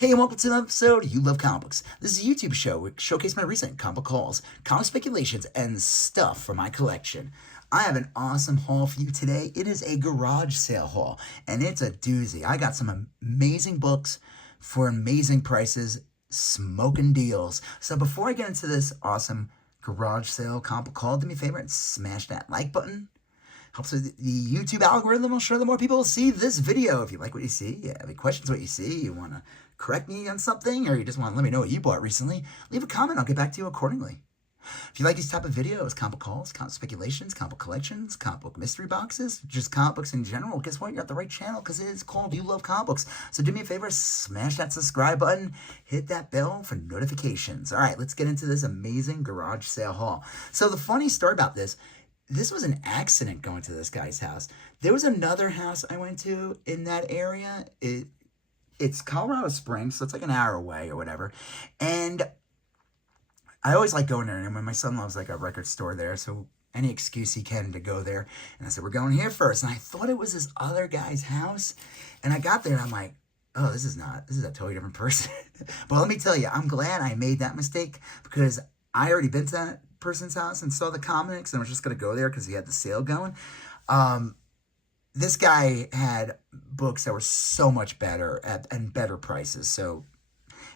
Hey, and welcome to another episode of You Love Comic Books. This is a YouTube show which showcases my recent comic book hauls, comic speculations, and stuff from my collection. I have an awesome haul for you today. It is a garage sale haul, and it's a doozy. I got some amazing books for amazing prices, smoking deals. So before I get into this awesome garage sale comic book haul, do me a favor and smash that like button. Helps with the YouTube algorithm. I'll show the more people will see this video. If you like what you see, you have any questions what you see, you want to correct me on something, or you just want to let me know what you bought recently, leave a comment. I'll get back to you accordingly. If you like these type of videos, comic book hauls, comic speculations, comic book collections, comic book mystery boxes, just comic books in general, guess what? You're at the right channel because it is called You Love Comic Books. So do me a favor, smash that subscribe button, hit that bell for notifications. All right, let's get into this amazing garage sale haul. So the funny story about this was an accident going to this guy's house. There was another house I went to in that area. It's Colorado Springs, so it's like an hour away or whatever. And I always like going there. And when my son loves like a record store there, so any excuse he can to go there. And I said, we're going here first. And I thought it was this other guy's house. And I got there and I'm like, oh, this is a totally different person. But let me tell you, I'm glad I made that mistake because I already been to that person's house and saw the comics and was just going to go there because he had the sale going. This guy had books that were so much better and better prices. So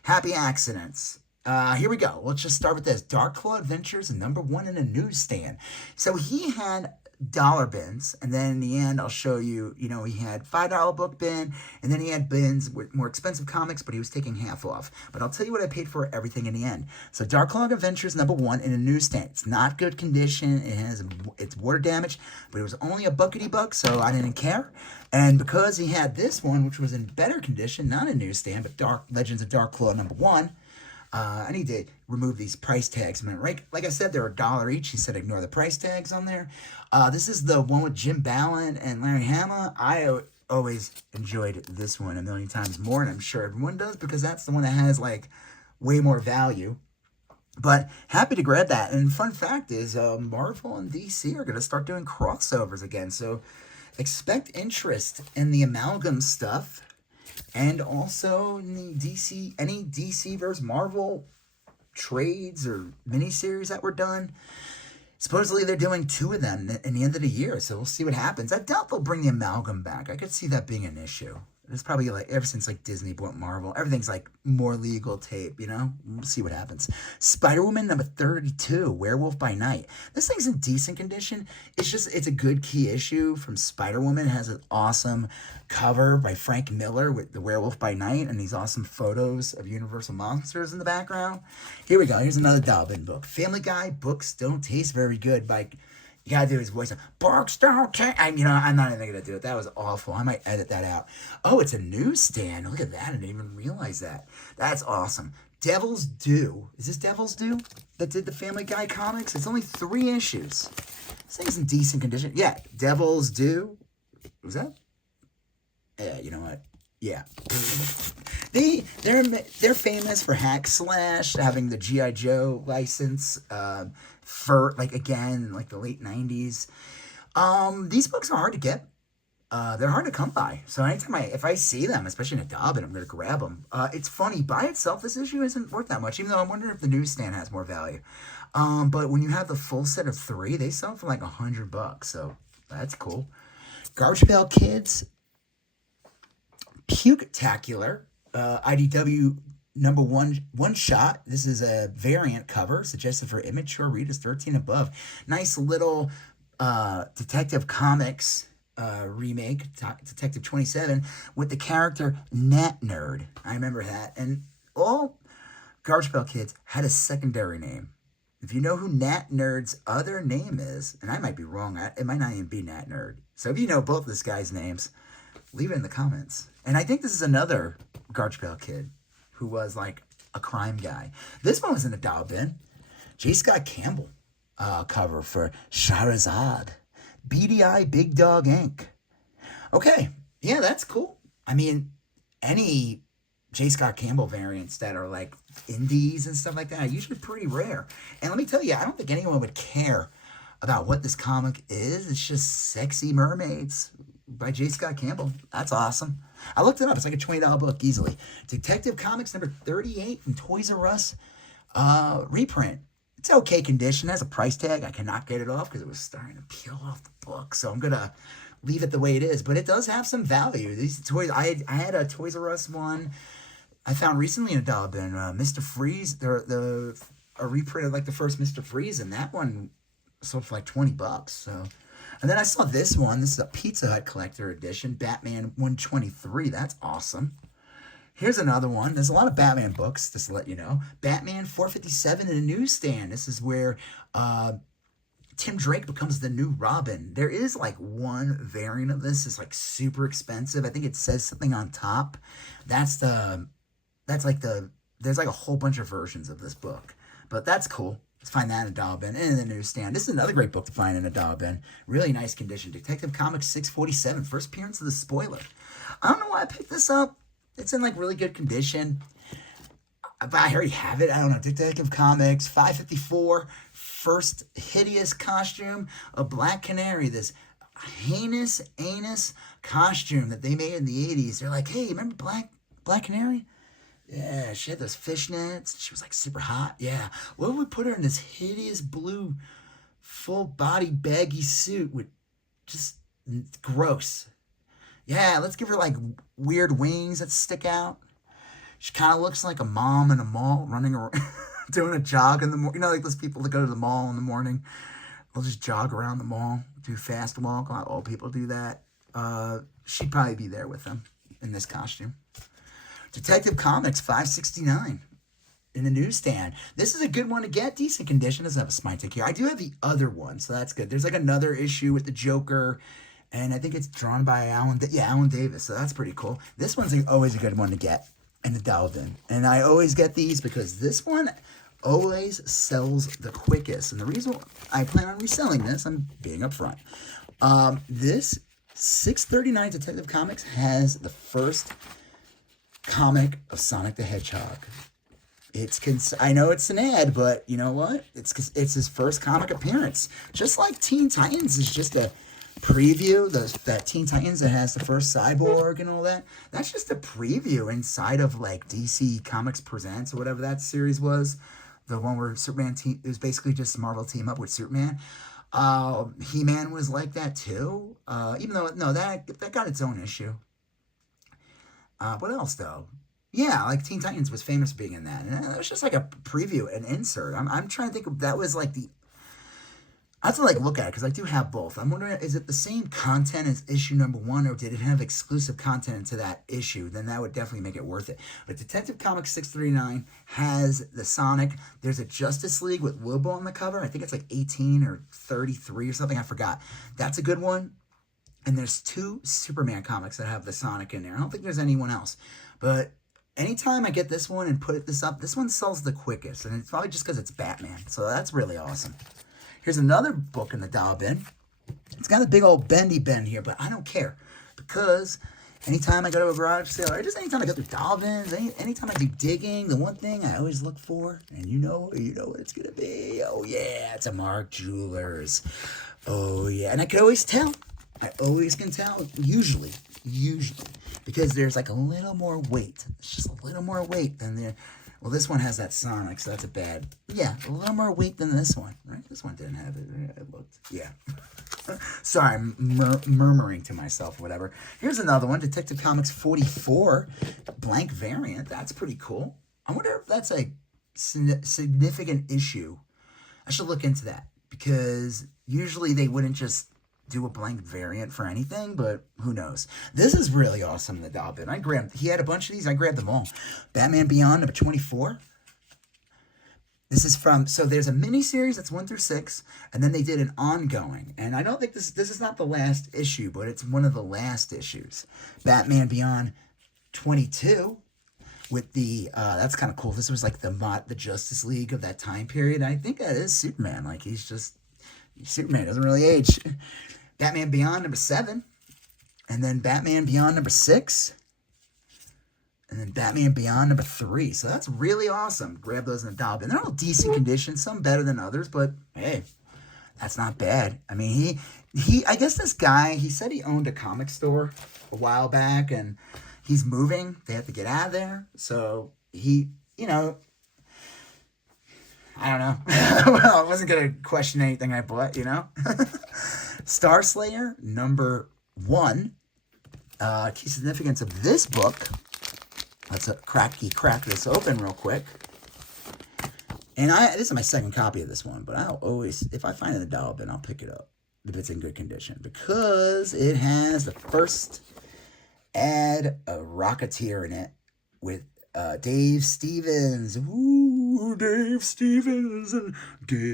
happy accidents. Here we go. Let's just start with this. Dark Claw Adventures, #1 in a newsstand. So he had dollar bins, and then in the end, I'll show you, he had $5 book bin, and then he had bins with more expensive comics, but he was taking half off. But I'll tell you what I paid for everything in the end. So Dark Claw Adventures, #1 in a newsstand. It's not good condition. It's water damage, but it was only $1 so I didn't care. And because he had this one, which was in better condition, not a newsstand, but Legends of Dark Claw #1, I need to remove these price tags. Right? Like I said, they're $1 each. He said ignore the price tags on there. This is the one with Jim Ballant and Larry Hama. I always enjoyed this one a million times more, and I'm sure everyone does because that's the one that has like way more value. But happy to grab that. And fun fact is, Marvel and DC are going to start doing crossovers again. So expect interest in the amalgam stuff. And also in the any DC versus Marvel trades or miniseries that were done. Supposedly they're doing 2 of them in the end of the year, so we'll see what happens. I doubt they'll bring the amalgam back. I could see that being an issue. It's probably like ever since like Disney bought Marvel, everything's like more legal tape, We'll see what happens. Spider-Woman #32, Werewolf by Night. This thing's in decent condition. It's a good key issue from Spider-Woman. It has an awesome cover by Frank Miller with the Werewolf by Night and these awesome photos of Universal Monsters in the background. Here we go. Here's another Dobbin book. Family Guy Books Don't Taste Very Good by... You gotta do his voice. Books don't taste... I'm not even gonna do it. That was awful. I might edit that out. Oh, it's a newsstand. Look at that. I didn't even realize that. That's awesome. Devil's Due. Is this Devil's Due that did the Family Guy comics? It's only 3 issues. This thing's in decent condition. Yeah, Devil's Due. Was that? Yeah, you know what? Yeah. They're famous for Hack Slash, having the G.I. Joe license, for like again like the late 90s. These books are hard to get. They're hard to come by. So anytime if I see them, especially in a Dobbin, I'm gonna grab them. It's funny, by itself this issue isn't worth that much, even though I'm wondering if the newsstand has more value. But when you have the full set of 3, they sell for like $100, so that's cool. Garbage Pail Kids, Puke-tacular, IDW #1 shot. This is a variant cover suggested for immature readers 13 above. Nice little Detective Comics remake, Detective 27, with the character Nat Nerd. I remember that. And all Garbage Pail Kids had a secondary name. If you know who Nat Nerd's other name is, and I might be wrong, it might not even be Nat Nerd. So if you know both this guy's names, leave it in the comments. And I think this is another Garbage Pail Kid who was like a crime guy. This one was in the Dobbin. J. Scott Campbell cover for Shahrazad. BDI Big Dog Inc. Okay, yeah, that's cool. I mean, any J. Scott Campbell variants that are like indies and stuff like that are usually pretty rare. And let me tell you, I don't think anyone would care about what this comic is. It's just sexy mermaids by J. Scott Campbell. That's awesome. I looked it up. It's like a $20 book easily. Detective Comics number 38 from Toys R Us. Reprint. It's okay condition. It has a price tag. I cannot get it off because it was starting to peel off the book. So I'm going to leave it the way it is. But it does have some value. These toys, I had a Toys R Us one I found recently in a dollar bin. Mr. Freeze, a reprint of like the first Mr. Freeze, and that one sold for like $20. So, and then I saw this one. This is a Pizza Hut collector edition, Batman 123. That's awesome. Here's another one. There's a lot of Batman books, just to let you know. Batman 457 in a newsstand. This is where Tim Drake becomes the new Robin. There is like one variant of this. It's like super expensive. I think it says something on top. There's like a whole bunch of versions of this book. But that's cool. Let's find that in a dollar bin and in the newsstand. This is another great book to find in a dollar bin. Really nice condition. Detective Comics 647. First appearance of the spoiler. I don't know why I picked this up. It's in like really good condition. But I already have it. I don't know. Detective Comics 554. First hideous costume. A Black Canary. This heinous anus costume that they made in the 80s. They're like, hey, remember Black Canary? Yeah, she had those fishnets. She was like super hot. Yeah. What would we put her in this hideous blue full body baggy suit with just gross? Yeah, let's give her like weird wings that stick out. She kind of looks like a mom in a mall running around, doing a jog in the morning. You know, like those people that go to the mall in the morning. They'll just jog around the mall, do fast walk. A lot of old people do that. She'd probably be there with them in this costume. Detective Comics 569 in the newsstand. This is a good one to get. Decent condition. Doesn't have a spine tick here. I do have the other one, so that's good. There's like another issue with the Joker, and I think it's drawn by Alan Davis, so that's pretty cool. This one's always a good one to get in the dollar bin. And I always get these because this one always sells the quickest. And the reason I plan on reselling this, I'm being upfront. This 639 Detective Comics has the first comic of Sonic the Hedgehog. I know it's an ad, but you know what? It's his first comic appearance. Just like Teen Titans is just a preview. That Teen Titans that has the first Cyborg and all that. That's just a preview inside of like DC Comics Presents or whatever that series was. The one where Superman it was basically just Marvel team up with Superman. He-Man was like that too. Even though that got its own issue. What else though? Yeah, like Teen Titans was famous for being in that. And it was just like a preview, an insert. I'm trying to think of, that was like I have to like look at it because I do have both. I'm wondering, is it the same content as issue number 1, or did it have exclusive content into that issue? Then that would definitely make it worth it. But Detective Comics 639 has the Sonic. There's a Justice League with Lobo on the cover. I think it's like 18 or 33 or something. I forgot. That's a good one. And there's 2 Superman comics that have the Sonic in there. I don't think there's anyone else. But anytime I get this one and put this up, this one sells the quickest. And it's probably just because it's Batman. So that's really awesome. Here's another book in the dollar bin. It's got a big old bendy bin here, but I don't care. Because anytime I go to a garage sale, or just anytime I go through dollar bins, anytime I do digging, the one thing I always look for, and you know what it's going to be. Oh, yeah, it's a Mark Jewelers. Oh, yeah. And I can always tell. I always can tell, usually, because there's like a little more weight. It's just a little more weight than the, well, this one has that Sonic, so that's a bad, yeah, a little more weight than this one, right? This one didn't have it, it looked, yeah. Sorry, I'm murmuring to myself, whatever. Here's another one, Detective Comics 44, blank variant. That's pretty cool. I wonder if that's a significant issue. I should look into that, because usually they wouldn't just do a blank variant for anything, but who knows. This is really awesome in the dollar bin. He had a bunch of these. I grabbed them all. Batman Beyond number 24. This is from, so there's a mini-series that's 1 through 6, and then they did an ongoing. And I don't think this is not the last issue, but it's one of the last issues. Batman Beyond 22 with the, that's kind of cool. This was like the Justice League of that time period. I think that is Superman. Like, Superman doesn't really age. Batman Beyond number 7. And then Batman Beyond number 6. And then Batman Beyond number 3. So that's really awesome. Grab those in the dollar bin. They're all decent condition. Some better than others. But hey, That's not bad. I mean, I guess this guy, he said he owned a comic store a while back, and he's moving. They have to get out of there. So he, I don't know. Well, I wasn't going to question anything I bought, Star Slayer, number 1. Key significance of this book. Let's crack this open real quick. And this is my second copy of this one, but I'll always, if I find it in a dollar bin, I'll pick it up if it's in good condition, because it has the first ad of Rocketeer in it with Dave Stevens. Ooh, Dave Stevens, and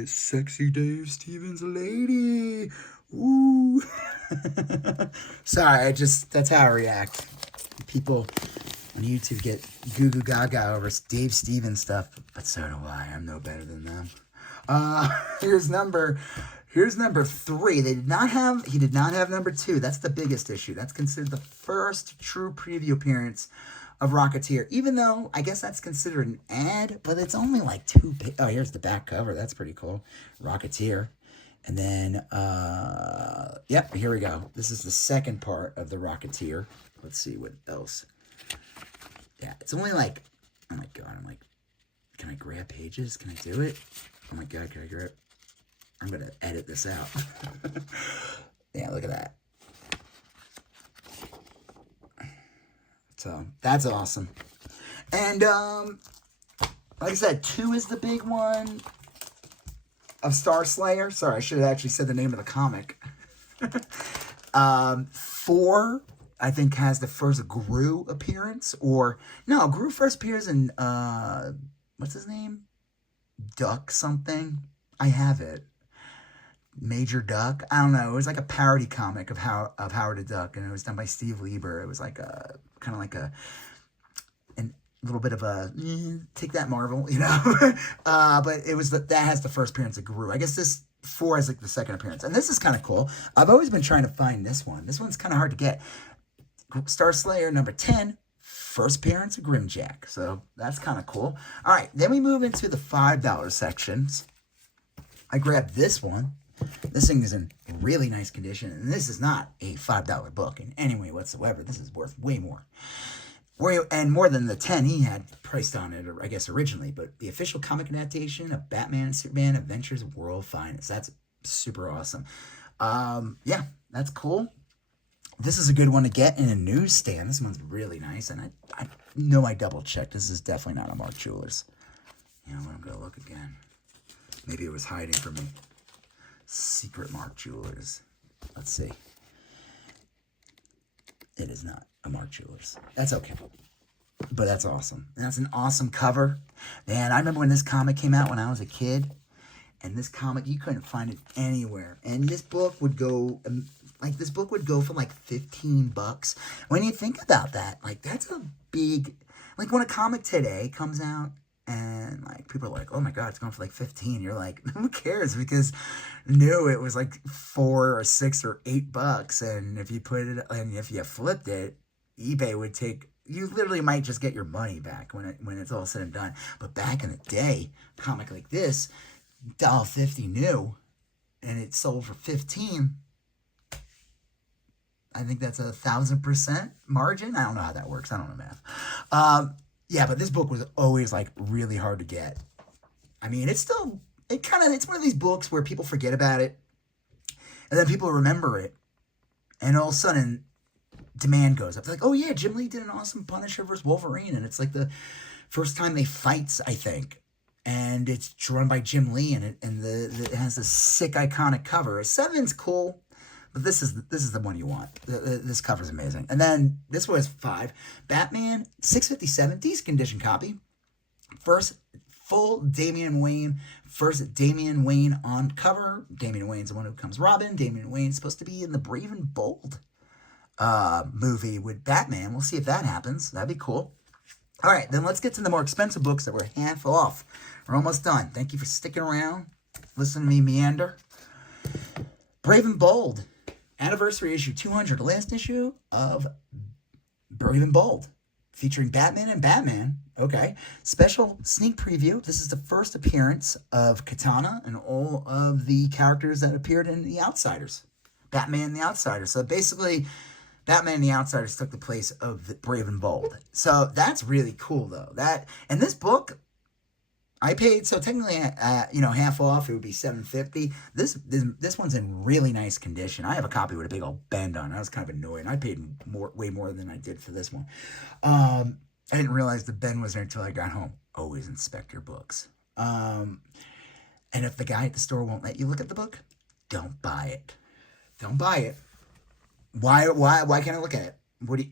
sexy Dave Stevens lady. Ooh. Sorry, that's how I react. People on YouTube get goo goo gaga over Dave Stevens stuff, but so do I. I'm no better than them. Here's number 3. He did not have number 2. That's the biggest issue. That's considered the first true preview appearance of Rocketeer, even though I guess that's considered an ad, but it's only like 2 Oh, here's the back cover. That's pretty cool. Rocketeer. And then, yep, here we go. This is the second part of the Rocketeer. Let's see what else. Yeah, it's only like, oh my God, I'm like, can I grab pages? Can I do it? Oh my God, can I grab? I'm going to edit this out. Yeah, look at that. So, that's awesome. And, like I said, 2 is the big one of Star Slayer. Sorry, I should have actually said the name of the comic. 4, I think, has the first Gru appearance. Or, no, Gru first appears in, what's his name? Duck something. I have it. Major Duck. I don't know. It was like a parody comic of Howard the Duck, and it was done by Steve Lieber. It was like a kind of like a little bit of a take that Marvel, but it was that has the first appearance of Gru. I guess this 4 is like the second appearance, and this is kind of cool. I've always been trying to find this one. This one's kind of hard to get. Star Slayer number 10, first appearance of Grimjack. So that's kind of cool. All right, then we move into the $5 sections. I grabbed this one. This thing is in really nice condition, and this is not a $5 book in any way whatsoever. This is worth way more. And more than the 10 he had priced on it, I guess, originally. But the official comic adaptation of Batman and Superman Adventures of World Finest. That's super awesome. Yeah, that's cool. This is a good one to get in a newsstand. This one's really nice. And I know I double-checked. This is definitely not a Mark Jewelers. You know what? I'm going to look again. Maybe it was hiding from me. Secret Mark Jewelers. Let's see. It is not a Mark Jewelers. That's okay. But that's awesome. And that's an awesome cover. Man, I remember when this comic came out when I was a kid. And this comic, you couldn't find it anywhere. And this book would go, for like $15. When you think about that, like, that's a big, like, when a comic today comes out, and like people are like, oh my God, it's going for like 15. You're like, who cares? Because new it was like $4 or $6 or $8. And if you put it, and if you flipped it, eBay would take, you literally might just get your money back when it's all said and done. But back in the day, a comic like this, $1.50 new, and it sold for 15. I think that's 1,000% margin. I don't know how that works. I don't know math. Yeah, but this book was always like really hard to get. I mean, it's one of these books where people forget about it, and then people remember it, and all of a sudden, demand goes up. They're like, oh yeah, Jim Lee did an awesome Punisher vs. Wolverine, and it's like the first time they fight, I think, and it's drawn by Jim Lee, and it has a sick iconic cover. 7's cool. But this is the one you want. This cover's amazing. And then this was 5. Batman, 657, decent condition copy. First full Damian Wayne. First Damian Wayne on cover. Damian Wayne's the one who becomes Robin. Damian Wayne's supposed to be in the Brave and Bold movie with Batman. We'll see if that happens. That'd be cool. All right, then let's get to the more expensive books that were half off. We're almost done. Thank you for sticking around. Listen to me meander. Brave and Bold. Anniversary issue 200, the last issue of Brave and Bold. featuring Batman and Batman. Okay. Special sneak preview. This is the first appearance of Katana and all of the characters that appeared in The Outsiders. Batman and The Outsiders. So basically, Batman and The Outsiders took the place of the Brave and Bold. So that's really cool, though. And this book, I paid, so technically, half off. It would be $7.50. This one's in really nice condition. I have a copy with a big old bend on it. I was kind of annoyed. I paid way more than I did for this one. I didn't realize the bend was there until I got home. Always inspect your books. And if the guy at the store won't let you look at the book, don't buy it. Don't buy it. Why can't I look at it?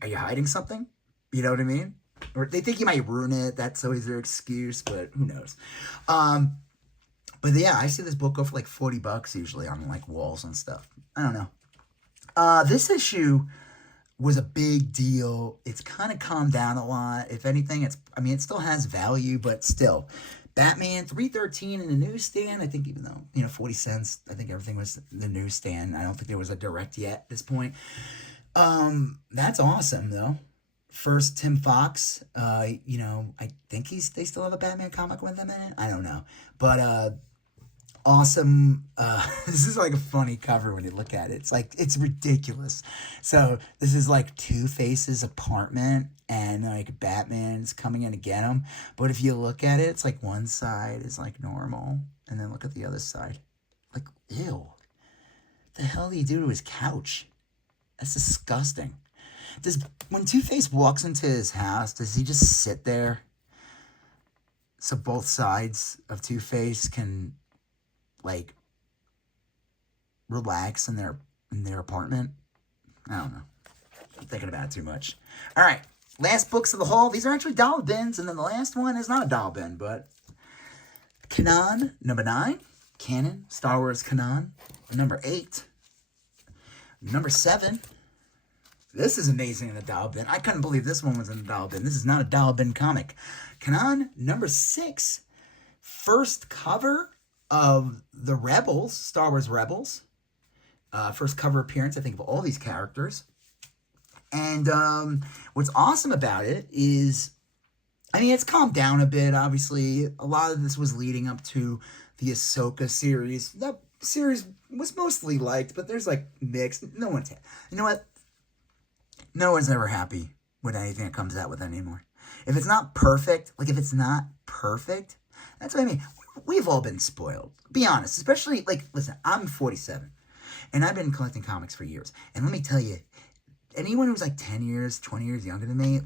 Are you hiding something? You know what I mean? Or they think you might ruin it. That's always their excuse, but who knows? But yeah, I see this book go for like $40 usually on like walls and stuff. I don't know. This issue was a big deal. It's kind of calmed down a lot. If anything, it still has value, but still. Batman $3.13 in the newsstand. I think even though 40 cents, I think everything was the newsstand. I don't think there was a direct yet at this point. That's awesome though. First Tim Fox, I think they still have a Batman comic with him in it. I don't know, but awesome. This is like a funny cover when you look at it. It's ridiculous. So this is like Two-Face's apartment, and like Batman's coming in to get him. But if you look at it, it's like one side is like normal, and then look at the other side. Like, ew. What the hell do you do to his couch? That's disgusting. When Two-Face walks into his house, does he just sit there so both sides of Two-Face can like relax in their apartment? I don't know. I'm thinking about it too much. All right, last books of the haul. These are actually dollar bins, and then the last one is not a dollar bin, but Kanan number 9, Canon Star Wars Kanan number 8, number 7. This is amazing in a dollar bin. I couldn't believe this one was in a dollar bin. This is not a dollar bin comic. Kanan number 6, first cover of the Rebels, Star Wars Rebels. First cover appearance, I think, of all these characters. And what's awesome about it is, it's calmed down a bit, obviously. A lot of this was leading up to the Ahsoka series. That series was mostly liked, but there's like mixed. You know what? No one's ever happy with anything that comes out with anymore. If it's not perfect, that's what I mean. We've all been spoiled. Be honest. Especially, listen, I'm 47. And I've been collecting comics for years. And let me tell you, anyone who's 10 years, 20 years younger than me,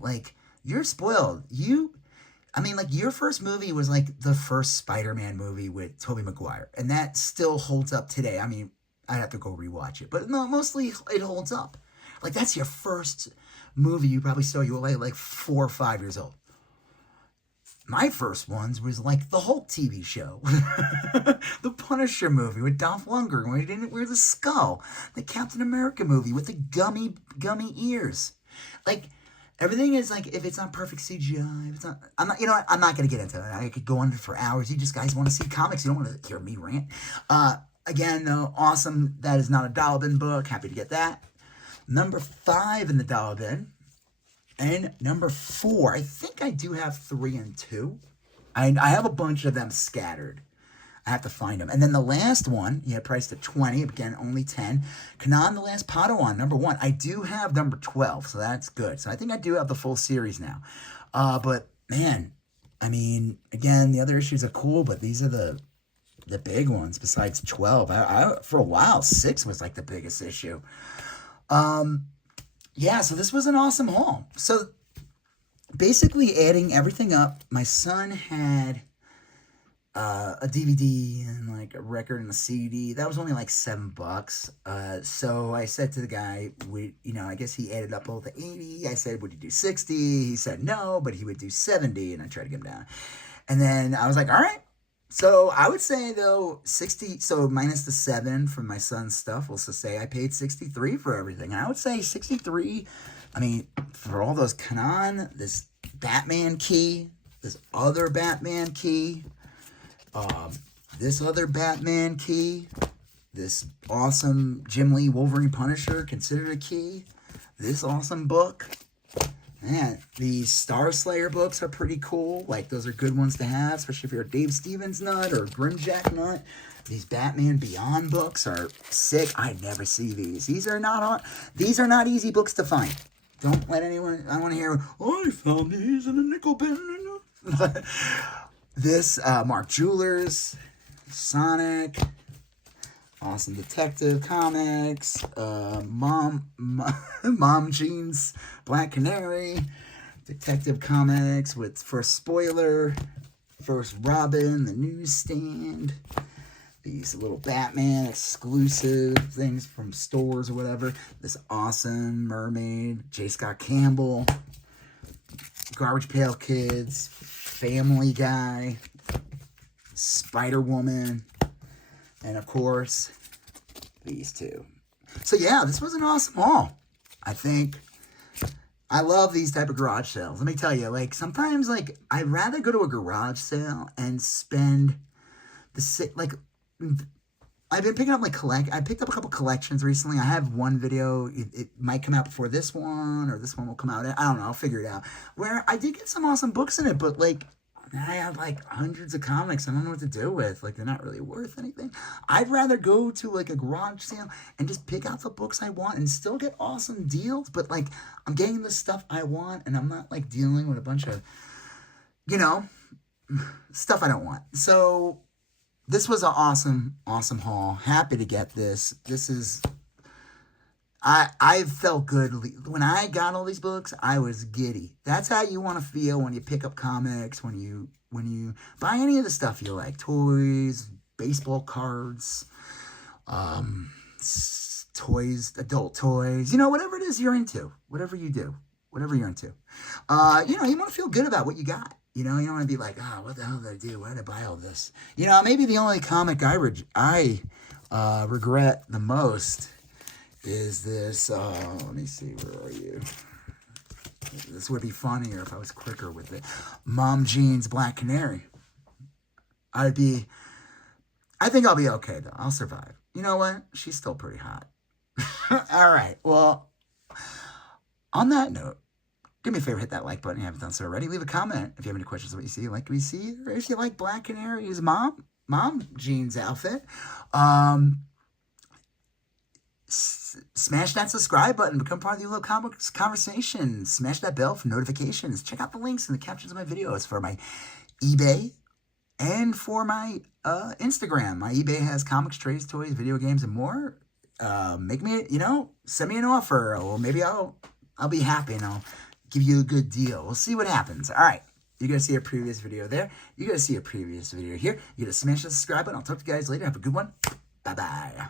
you're spoiled. Your first movie was the first Spider-Man movie with Tobey Maguire. And that still holds up today. I'd have to go rewatch it. But no, mostly it holds up. That's your first movie you probably saw. You were 4 or 5 years old. My first ones was the Hulk TV show. The Punisher movie with Dolph Lundgren where he didn't wear the skull. The Captain America movie with the gummy ears. Everything is if it's not perfect CGI, if it's not, I'm not going to get into it. I could go on for hours. You just guys want to see comics. You don't want to hear me rant. Again, though, awesome. That is not a dollar bin book. Happy to get that. Number 5 in the dollar bin. And number 4. I think I do have 3 and 2. I have a bunch of them scattered. I have to find them. And then the last one, he had priced at 20. Again, only 10. Kanan the Last Padawan, number 1. I do have number 12, so that's good. So I think I do have the full series now. But, man, again, the other issues are cool, but these are the big ones besides 12. I for a while, 6 was the biggest issue. Yeah, so this was an awesome haul. So basically adding everything up, my son had a DVD and a record and a CD. That was only $7. So I said to the guy, I guess he added up all the 80. I said, would you do 60? He said no, but he would do 70, and I tried to get him down. And then I was like, all right. So I would say, though, 60, so minus the 7 from my son's stuff, we'll just say I paid 63 for everything. And I would say 63, for all those Kanan, this Batman key, this other Batman key, this other Batman key, this awesome Jim Lee Wolverine Punisher, considered a key, this awesome book, Man, these Star Slayer books are pretty cool. Like, those are good ones to have, especially if you're a Dave Stevens nut or a Grimjack nut. These Batman Beyond books are sick. I never see these. These are not easy books to find. Don't let anyone, I want to hear, oh, I found these in a nickel bin. This, Mark Jewelers, Sonic, Awesome Detective Comics, Mom Jeans, Black Canary, Detective Comics with First Spoiler, First Robin, The Newsstand, these little Batman exclusive things from stores or whatever, this Awesome Mermaid, J. Scott Campbell, Garbage Pail Kids, Family Guy, Spider-Woman, and of course, these two. So yeah, this was an awesome haul. I think I love these type of garage sales. Let me tell you, like, sometimes, like, I'd rather go to a garage sale and spend like, I've been picking up, like, I picked up a couple collections recently. I have one video. It might come out before this one, or this one will come out. I don't know. I'll figure it out. Where I did get some awesome books in it, but, like, I have, like, hundreds of comics I don't know what to do with. Like, they're not really worth anything. I'd rather go to, like, a garage sale and just pick out the books I want and still get awesome deals. But, like, I'm getting the stuff I want, and I'm not, like, dealing with a bunch of, you know, stuff I don't want. So this was an awesome, awesome haul. Happy to get this. This is... I felt good. When I got all these books, I was giddy. That's how you want to feel when you pick up comics, when you buy any of the stuff you like. Toys, baseball cards, toys, adult toys, whatever it is you're into. Whatever you do. Whatever you're into. You want to feel good about what you got. You don't want to be like, what the hell did I do? Why did I buy all this? Maybe the only comic I regret the most is this, let me see, where are you? This would be funnier if I was quicker with it. Mom Jeans Black Canary. I think I'll be okay, though. I'll survive. You know what? She's still pretty hot. All right. Well, on that note, do me a favor, hit that like button if you haven't done so already. Leave a comment if you have any questions on what you see, like what you see, or if you like Black Canary's Mom Jeans outfit. Smash that subscribe button. Become part of the Love Comics conversation. Smash that bell for notifications. Check out the links in the captions of my videos for my eBay and for my Instagram. My eBay has comics, trades, toys, video games, and more. Make me, send me an offer, or maybe I'll be happy and I'll give you a good deal. We'll see what happens. All right. You're going to see a previous video there. You're going to see a previous video here. You're going to smash the subscribe button. I'll talk to you guys later. Have a good one. Bye-bye.